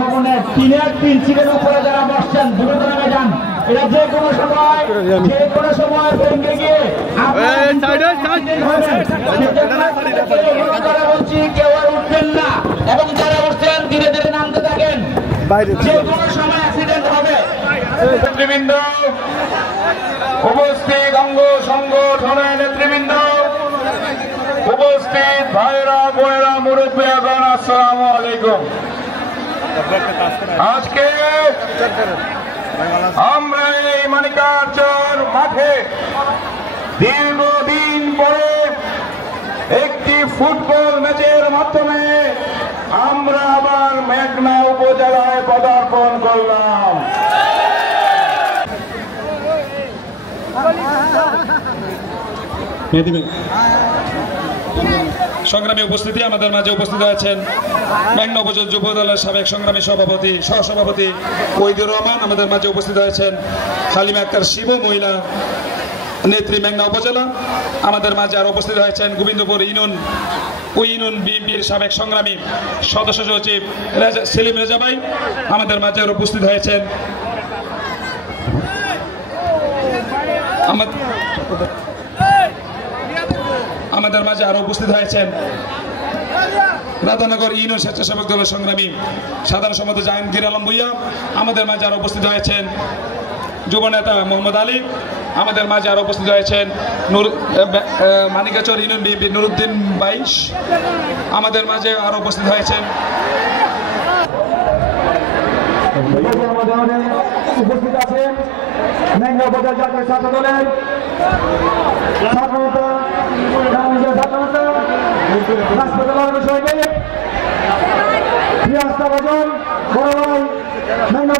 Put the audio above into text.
ভবনের 3 সিটের উপরে যারা বসছেন দ্রুত নেমে যান। এরা যে কোনো সময় ব্যাংকে গিয়ে বলছি কেউ আর উঠবেন না, এবং যারা উঠছেন ধীরে ধীরে নামতে থাকেন, যে কোনো সময় অ্যাক্সিডেন্ট হবে। নেতৃবৃন্দ উপস্থিত, অঙ্গ সংগঠনের নেতৃবৃন্দ উপস্থিত, ভাইরা বোনেরা মুরব্বিয়াগণ, আসসালামু আলাইকুম। আজকে আমরা এই মানিকারচর মাঠে দীর্ঘদিন পরে একটি ফুটবল ম্যাচের মাধ্যমে আমরা আবার মেঘনা উপজেলায় পদার্পণ করলাম। সংগ্রামী উপস্থিতি, আমাদের মাঝে উপস্থিত আছেন মেঘনা উপজেলা যুব দলের সাবেক সংগ্রামী সভাপতি সহসভাপতি ওহিদুর রহমান। আমাদের মাঝে উপস্থিত আছেন হালিমা আক্তার শিবু, মহিলা নেত্রী মেঘনা উপজেলা। আমাদের মাঝে আরো উপস্থিত হয়েছেন গোবিন্দপুর ইউনিয়ন বিএনপির সাবেক সংগ্রামী সদস্য সচিব সেলিম রেজা ভাই। আমাদের মাঝে আরো উপস্থিত হয়েছেন আমাদের মাঝে আরো উপস্থিত হয়েছেন রাধানগর ইউনিয়ন স্বেচ্ছাসেবক দলের সংগ্রামী সাধারণ সম্পাদক জাহাঙ্গীর আলম ভুইয়া। আমাদের মাঝে আরো উপস্থিত হয়েছেন যুব নেতা মোহাম্মদ আলী। আমাদের মাঝে আরো উপস্থিত হয়েছেন মানিকাচর ইউনিয়ন বিএনপি নুরুদ্দিন বাইশ। আমাদের মাঝে আরো উপস্থিত হয়েছেন উপস্থিত আছেন মেঘনা উপজেলা জাতীয় ছাত্র দলের হাসপাতালের বিষয়কে মেঘনা